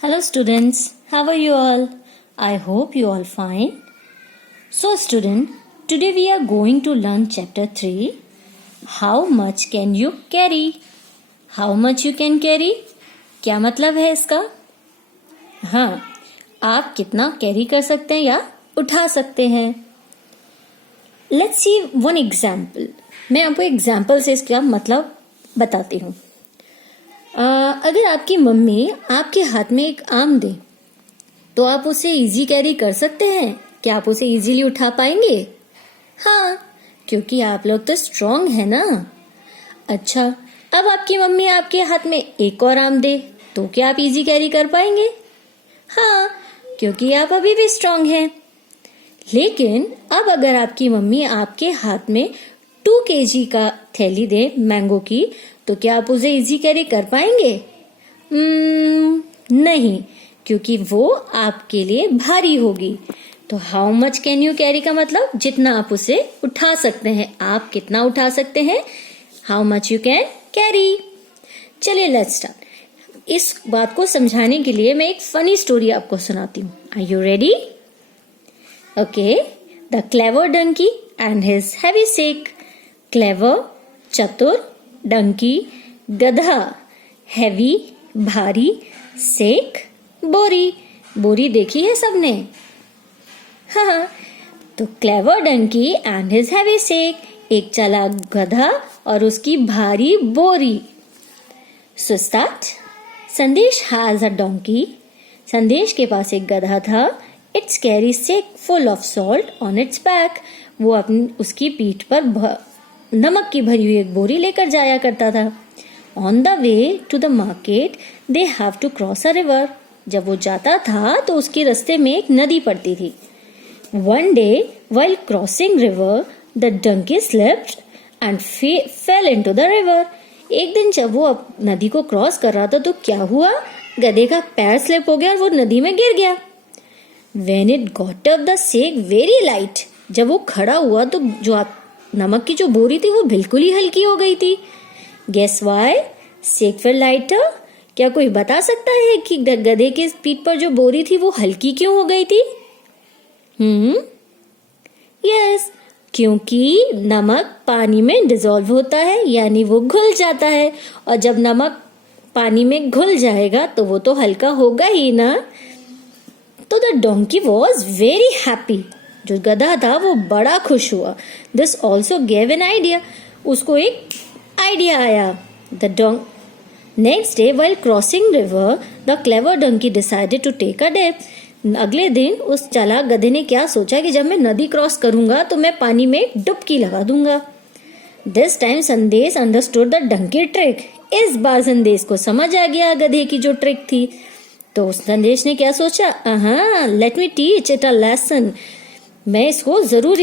Hello students, how are you all? I hope you all fine. So student, today we are going to learn chapter 3. How much can you carry? How much you can carry? क्या मतलब है इसका? हाँ, आप कितना carry कर सकते हैं या उठा सकते हैं. Let's see one example. मैं आपको एग्जाम्पल से इसका मतलब बताती हूँ. अगर आपकी मम्मी आपके हाथ में एक आम दे तो आप उसे इजी कैरी कर सकते हैं. क्या आप उसे इजीली उठा पाएंगे? हाँ, क्योंकि आप लोग तो स्ट्रांग है ना. अच्छा, अब आपकी मम्मी आपके हाथ में एक और आम दे तो क्या आप इजी कैरी कर पाएंगे? हाँ, क्योंकि आप अभी भी स्ट्रांग हैं. लेकिन अब अगर आपकी मम्मी आपके हाथ में 2 kg का थैली दे मैंगो की तो क्या आप उसे इजी कैरी कर पाएंगे? नहीं, क्योंकि वो आपके लिए भारी होगी. तो how much can you carry का मतलब जितना आप उसे उठा सकते हैं. आप कितना उठा सकते हैं? How much you can carry. चलिए लेट्स स्टार्ट. इस बात को समझाने के लिए मैं एक फनी स्टोरी आपको सुनाती हूँ. Are you ready? Okay. The clever donkey and his heavy sack. Clever चतुर, डंकी गधा, हैवी भारी, सेक बोरी. बोरी देखी है सबने? हाँ. तो clever donkey and his heavy sack, एक चालाक गधा और उसकी भारी बोरी. So start. Sandesh has a donkey. Sandesh के पास एक गधा था. Its carry sack full of salt on its back. वो अपनी उसकी पीठ पर नमक की भरी हुई एक बोरी लेकर जाया करता था. On the way to the market they have to cross a river. जब वो जाता था तो उसके रास्ते में एक नदी पड़ती थी. One day while crossing river the donkey slipped and fell into the river. एक दिन जब वो नदी को क्रॉस कर रहा था तो क्या हुआ? गधे का पैर स्लिप हो गया और वो नदी में गिर गया. When it got up the sake very light. जब वो खड़ा हुआ तो नमक की जो बोरी थी वो बिल्कुल ही हल्की हो गई थी. Guess why? Sake felt lighter. क्या कोई बता सकता है कि गधे के पीठ पर जो बोरी थी वो हल्की क्यों हो गई थी? यस, क्योंकि नमक पानी में डिसॉल्व होता है, यानी वो घुल जाता है. और जब नमक पानी में घुल जाएगा तो वो तो हल्का होगा ही ना. तो the donkey was very happy. जो गधा था वो बड़ा खुश हुआ. This also gave an idea. उसको एक आइडिया आया. The next day while crossing river the clever donkey decided to take a dip. अगले दिन उस चालाक गधे ने क्या सोचा कि जब मैं नदी क्रॉस करूंगा तो मैं पानी में डुबकी लगा दूंगा. दिस टाइम संदेश अंडरस्टूड द डंकी ट्रिक. इस बार संदेश को समझ आ गया गधे की जो ट्रिक थी. तो संदेश ने क्या सोचा? Let me teach it a lesson. मैं इसको जरूर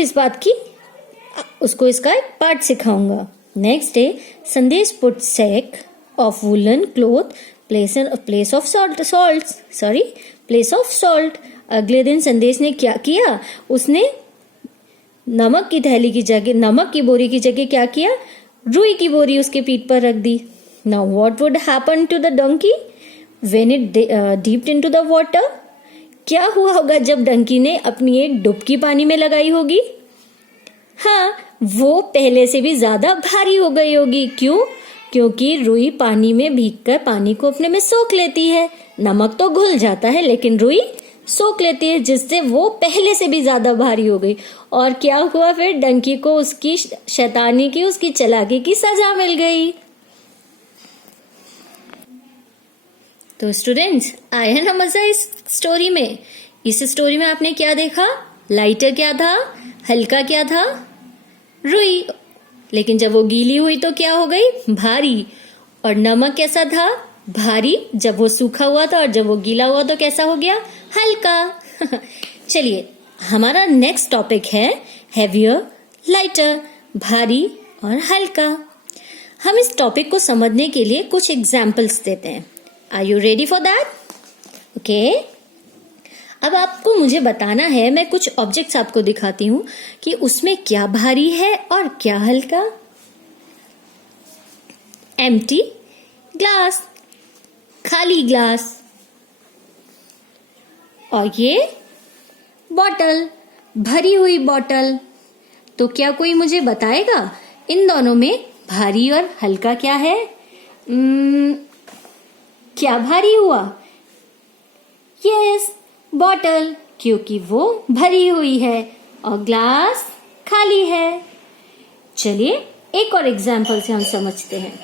उसको इसका एक पार्ट सिखाऊंगा. Next day Sandesh put sack of woollen cloth place of salt. अगले दिन संदेश ने क्या किया? उसने नमक की बोरी की जगह क्या किया? रुई की बोरी उसके पीठ पर रख दी. Now what would happen to the donkey when it dipped into the water? क्या हुआ होगा जब डंकी ने अपनी एक डुबकी पानी में लगाई होगी? हाँ, वो पहले से भी ज्यादा भारी हो गई होगी. क्यों? क्योंकि रुई पानी में भीगकर पानी को अपने में सोख लेती है. नमक तो घुल जाता है लेकिन रुई सोख लेती है, जिससे वो पहले से भी ज्यादा भारी हो गई. और क्या हुआ फिर? डंकी को उसकी शैतानी की, उसकी चालाकी की सजा मिल गई. तो स्टूडेंट्स, आया ना मजा इस स्टोरी में? इस स्टोरी में आपने क्या देखा? लाइटर क्या था? हल्का क्या था? रुई. लेकिन जब वो गीली हुई तो क्या हो गई? भारी. और नमक कैसा था? भारी. जब वो सूखा हुआ था और जब वो गीला हुआ तो कैसा हो गया? हल्का. चलिए, हमारा नेक्स्ट टॉपिक है हेवियर, लाइटर, भारी और हल्का. हम इस टॉपिक को समझने के लिए कुछ एग्जाम्पल्स देते हैं. Are you ready for that? Okay. अब आपको मुझे बताना है, मैं कुछ ऑब्जेक्ट्स आपको दिखाती हूँ कि उसमें क्या भारी है और क्या हल्का. एम्प्टी ग्लास, खाली ग्लास. और ये बॉटल, भरी हुई बॉटल। तो क्या कोई मुझे बताएगा इन दोनों में भारी और हल्का क्या है? क्या भारी हुआ? यस, बॉटल, क्योंकि वो भरी हुई है और ग्लास खाली है। चलिए एक और एग्जाम्पल से हम समझते हैं।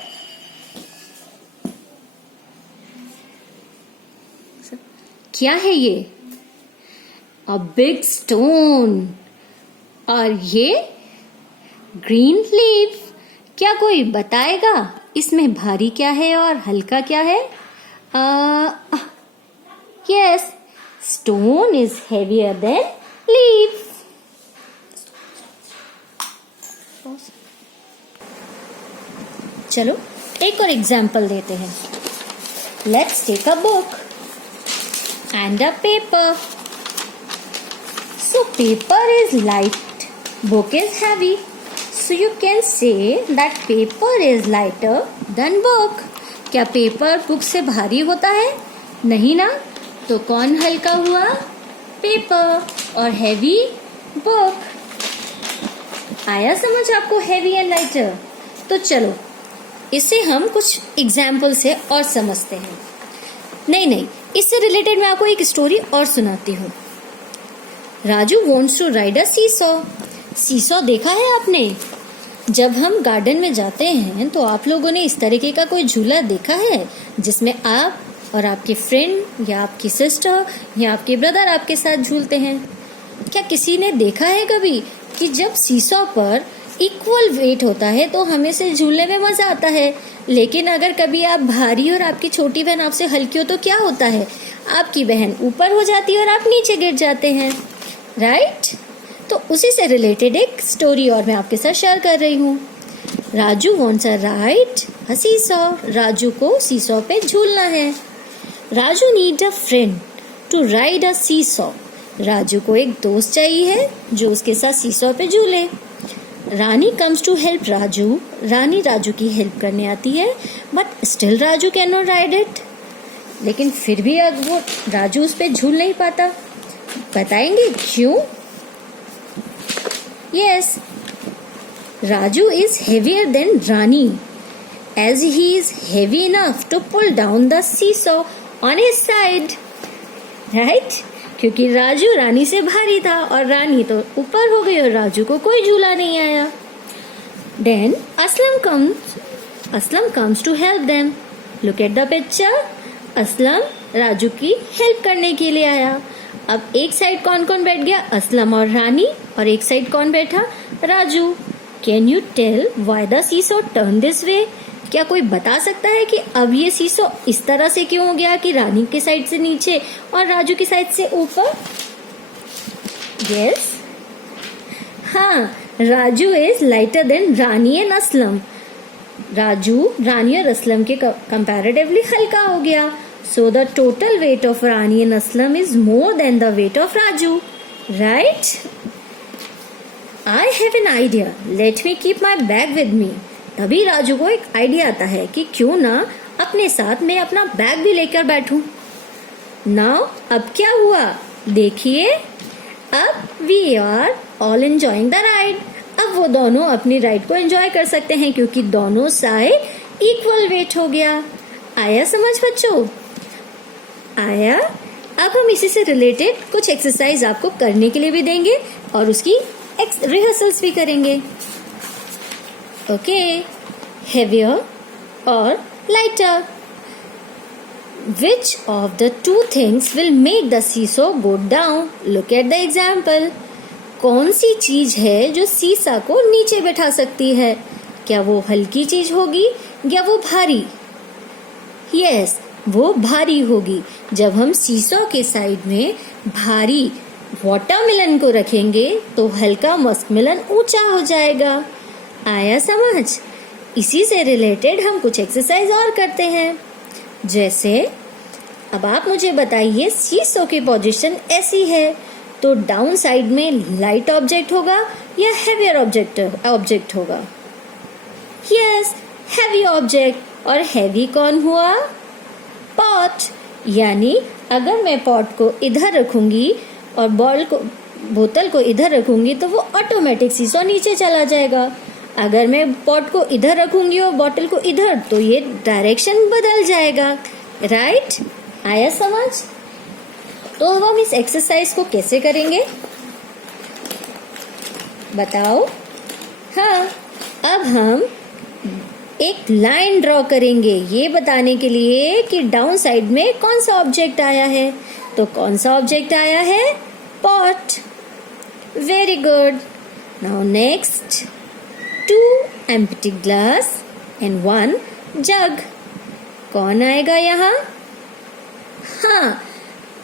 क्या है ये? A big stone. और ये ग्रीन लीफ। क्या कोई बताएगा इसमें भारी क्या है और हल्का क्या है? Yes, stone is heavier than leaf. चलो एक और एग्जाम्पल देते हैं। Let's take a book and a paper. So paper is light, book is heavy. So you can say that paper is lighter than book. क्या paper book से भारी होता है? नहीं ना। तो कौन हल्का हुआ? पेपर। और हैवी बुक। आया समझ आपको हैवी एंड लाइटर? तो चलो इसे हम कुछ एग्जाम्पल से और समझते हैं। नहीं, इससे रिलेटेड मैं आपको एक स्टोरी और सुनाती हूँ। Raju wants to ride a seesaw. Seesaw देखा है आपने? जब हम गार्डन में जाते हैं तो आप लोगों ने इस तरीके का कोई झूला देखा है जिसमें आप और आपके फ्रेंड या आपकी सिस्टर या आपके ब्रदर आपके साथ झूलते हैं? क्या किसी ने देखा है कभी कि जब सीसॉ पर इक्वल वेट होता है तो हमें से झूलने में मजा आता है, लेकिन अगर कभी आप भारी और आपकी छोटी बहन आपसे हल्की हो तो क्या होता है? आपकी बहन ऊपर हो जाती है और आप नीचे गिर जाते हैं, राइट? तो उसी से रिलेटेड एक स्टोरी और मैं आपके साथ शेयर कर रही हूँ। Raju wants a ride a seesaw. Raju को सीसॉ पे झूलना है। Raju need a friend to ride a seesaw. Raju को एक दोस्त चाहिए जो उसके साथ सीसॉ पे झूले। रानी कम्स टू हेल्प राजू। रानी राजू की हेल्प करने आती है, but still Raju can not ride it. लेकिन फिर भी अब वो राजू उस पे झूल नहीं पाता। बताएंगे क्यों? Yes, Raju is heavier than Rani as he is heavy enough to pull down the seesaw on his side, right? क्योंकि राजू रानी से भारी था और रानी तो ऊपर हो गई और राजू को कोई झूला नहीं आया। Then Aslam comes to help them. Look at the picture. Aslam Raju की हेल्प करने के लिए आया। अब एक साइड कौन कौन बैठ गया? असलम और रानी। और एक साइड कौन बैठा? Raju. Can you tell why the seesaw turned this way? क्या कोई बता सकता है कि अब ये सीसॉ इस तरह से क्यों हो गया कि रानी के साइड से नीचे और राजू की साइड से ऊपर? यस, हाँ, Raju is lighter than Rani and Aslam. Raju Rani और असलम के कंपैरेटिवली हल्का हो गया। So the total weight of Rani and Aslam is more than the weight of Raju, right? I have an idea, let me keep my bag with me. तभी राजू को एक आइडिया आता है कि क्यों ना अपने साथ मैं अपना बैग भी लेकर बैठूं। नाउ अब क्या हुआ? देखिए, अब we are all enjoying the ride. अब वो दोनों अपनी राइड को एंजॉय कर सकते हैं क्योंकि दोनों साइड इक्वल वेट हो गया। आया समझ बच्चों? आया? अब हम इसी से रिलेटेड कुछ एक्सरसाइज आपको करने के लिए भी देंगे और उसकी रिहर्सल्स भी करेंगे। Okay, heavier or lighter? Which of the two things will make the seesaw go down? Look at the example. कौन सी चीज है जो सीसा को नीचे बैठा सकती है? क्या वो हल्की चीज होगी या वो भारी? Yes, वो भारी होगी। जब हम सीसॉ के साइड में भारी वाटरमेलन को रखेंगे तो हल्का मस्कमेलन ऊंचा हो जाएगा। आया समझ? इसी से रिलेटेड हम कुछ एक्सरसाइज और करते हैं। जैसे अब आप मुझे बताइए, सीसॉ की पोजीशन ऐसी है तो डाउन साइड में लाइट ऑब्जेक्ट होगा या हेवियर ऑब्जेक्ट होगा? Yes, heavy object. और हेवी कौन हुआ? पॉट, यानी अगर मैं पॉट को इधर रखूंगी और बोतल को इधर रखूंगी तो वो ऑटोमेटिक सीसॉ नीचे चला जाएगा। अगर मैं पॉट को इधर रखूंगी और बॉटल को इधर, तो ये डायरेक्शन बदल जाएगा। राइट? आया समझ? तो अब हम इस एक्सरसाइज को कैसे करेंगे बताओ? हाँ, अब हम एक लाइन ड्रॉ करेंगे ये बताने के लिए कि डाउन साइड में कौन सा ऑब्जेक्ट आया है। तो कौन सा ऑब्जेक्ट आया है? Pot. Very good. Now next, 2 empty glass and 1 jug. कौन आएगा यहाँ? हाँ,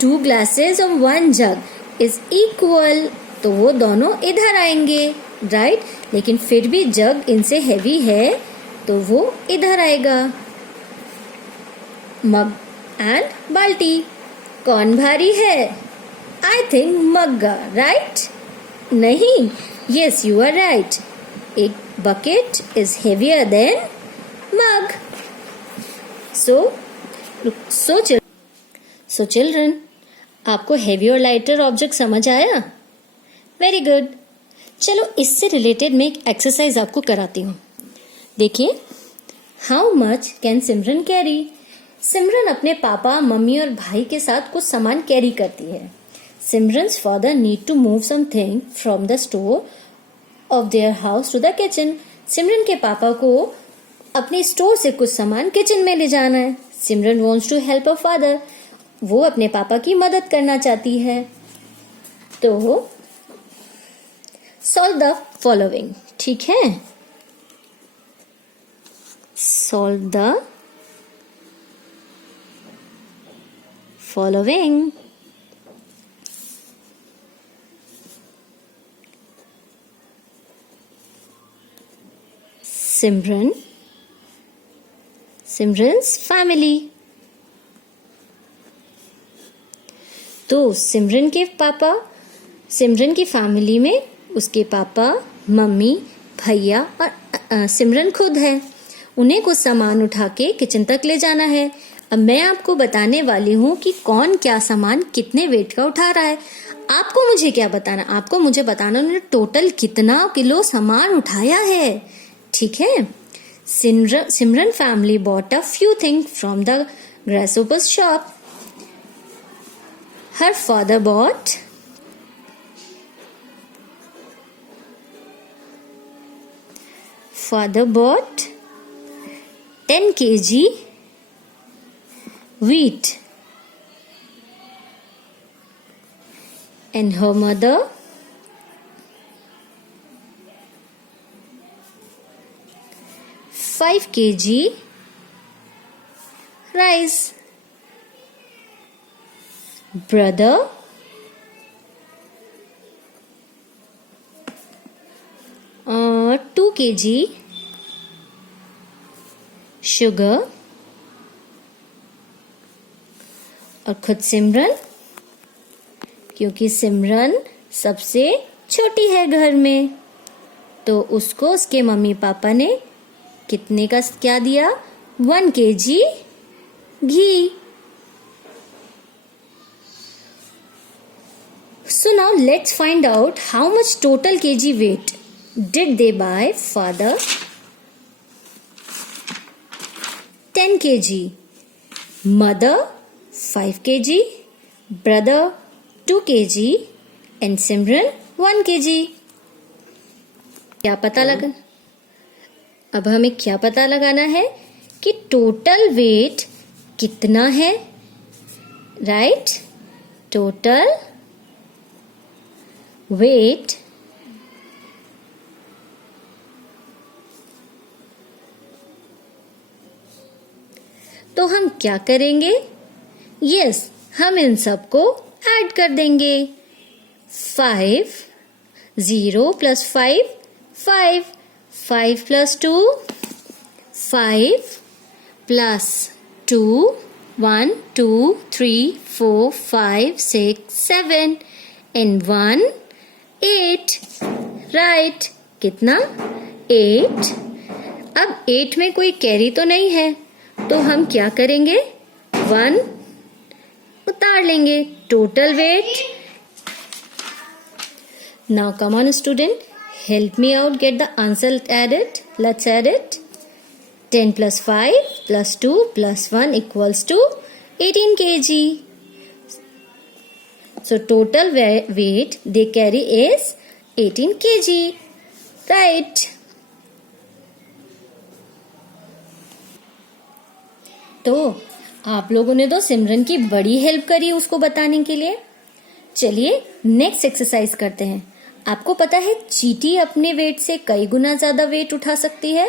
2 glasses और 1 jug is equal, तो वो दोनों इधर आएंगे। राइट? लेकिन फिर भी जग इनसे हैवी है तो वो इधर आएगा। मग एंड बाल्टी, कौन भारी है? आई थिंक मग्गा। राइट? नहीं, यस यू आर राइट। एक bucket is heavier than mug. So children, आपको heavy और lighter object समझ आया? Very good. चलो इससे रिलेटेड मैं एक एक्सरसाइज आपको कराती हूँ। देखिए, how much can Simran carry? Simran अपने पापा, मम्मी और भाई के साथ कुछ सामान कैरी करती है। Simran's father need to move something from the store of their house to the kitchen. Simran के पापा को अपने स्टोर से कुछ सामान किचन में ले जाना है। सिमरन wants to help her father. वो अपने पापा की मदद करना चाहती है। तो solve the following. ठीक है? Solve the following. Simran's family. तो सिमरन की फैमिली में उसके पापा, मम्मी, भैया और सिमरन खुद है। उन्हें कुछ सामान उठा के किचन तक ले जाना है। अब मैं आपको बताने वाली हूँ कि कौन क्या सामान कितने वेट का उठा रहा है। आपको मुझे क्या बताना? आपको मुझे बताना उन्होंने टोटल कितना किलो सामान उठाया है। ठीक है? सिमरन family bought a few things from the grasshopper's shop. Her father bought Father bought 10 kg wheat, and her mother 5 kg rice. Brother 2 kg sugar, और खुद सिमरन, क्योंकि सिमरन सबसे छोटी है घर में, तो उसको उसके मम्मी पापा ने कितने का क्या दिया? 1 kg ghee. So now let's find out how much total kg weight did they buy. Father 10 kg, mother 5 kg, brother 2 kg and Simran 1 kg. क्या पता लगा? अब हमें क्या पता लगाना है कि टोटल वेट कितना है। राइट? टोटल वेट तो हम क्या करेंगे? यस, हम इन सबको ऐड कर देंगे। 5, 0 + 5, 5, 5 + 2, 5 + 2, 1, 2, 3, 4, 5, 6, 7 and 1, 8. राइट? कितना? 8. अब 8 में कोई कैरी तो नहीं है, तो हम क्या करेंगे? 1 उतार लेंगे। Total weight. Now come on student, help me out, get the answer added. Let's add it. 10 plus 5 plus 2 plus 1 equals to 18 kg. So total weight they carry is 18 kg. Right. तो आप लोगों ने तो सिमरन की बड़ी हेल्प करी उसको बताने के लिए। चलिए नेक्स्ट एक्सरसाइज करते हैं। आपको पता है चींटी अपने वेट से कई गुना ज्यादा वेट उठा सकती है।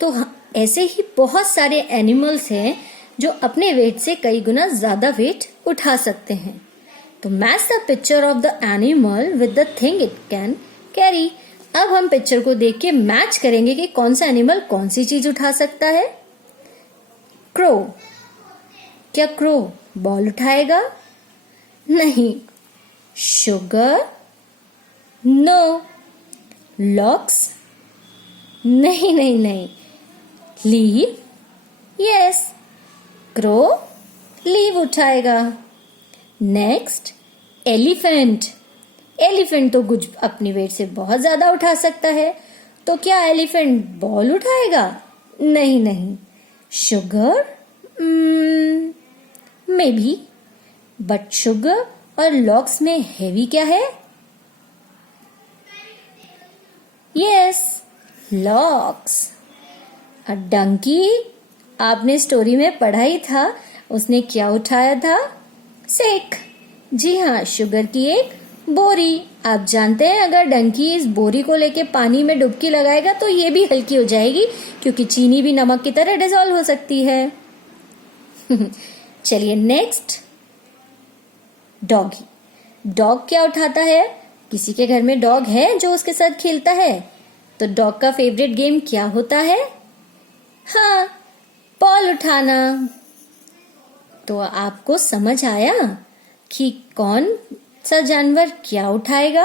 तो ऐसे ही बहुत सारे एनिमल्स हैं जो अपने वेट से कई गुना ज्यादा वेट उठा सकते हैं। तो match the picture of the animal with the thing it can carry. अब हम पिक्चर को देख के मैच करेंगे कि कौन सा एनिमल कौन सी चीज उठा सकता है। क्रो। क्या क्रो बॉल उठाएगा? नहीं। शुगर? नो। लॉक्स? नहीं नहीं नहीं। लीव? यस। क्रो लीव उठाएगा। Next elephant. एलिफेंट तो कुछ अपनी वेट से बहुत ज्यादा उठा सकता है, तो क्या एलिफेंट बॉल उठाएगा? नहीं नहीं। Sugar? May be, but sugar और लॉक्स में हेवी क्या है? Yes, locks. अ डंकी, आपने स्टोरी में पढ़ा ही था, उसने क्या उठाया था? सेक। जी हाँ, शुगर की एक बोरी। आप जानते हैं अगर डंकी इस बोरी को लेके पानी में डुबकी लगाएगा तो ये भी हल्की हो जाएगी, क्योंकि चीनी भी नमक की तरह डिसॉल्व हो सकती है। चलिए नेक्स्ट, डॉगी। डॉग क्या उठाता है? किसी के घर में डॉग है जो उसके साथ खेलता है? तो डॉग का फेवरेट गेम क्या होता है? हाँ, बॉल उठाना। तो आपको समझ आया कि कौन सा जानवर क्या उठाएगा?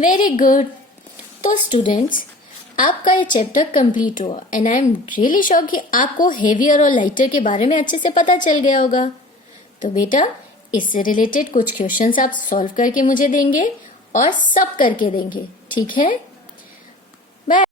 Very good. तो स्टूडेंट्स, आपका ये चैप्टर कंप्लीट हुआ and I am really sure कि आपको हेवियर और लाइटर के बारे में अच्छे से पता चल गया होगा। तो बेटा, इससे रिलेटेड कुछ क्वेश्चंस आप सॉल्व करके मुझे देंगे और सब करके देंगे, ठीक है?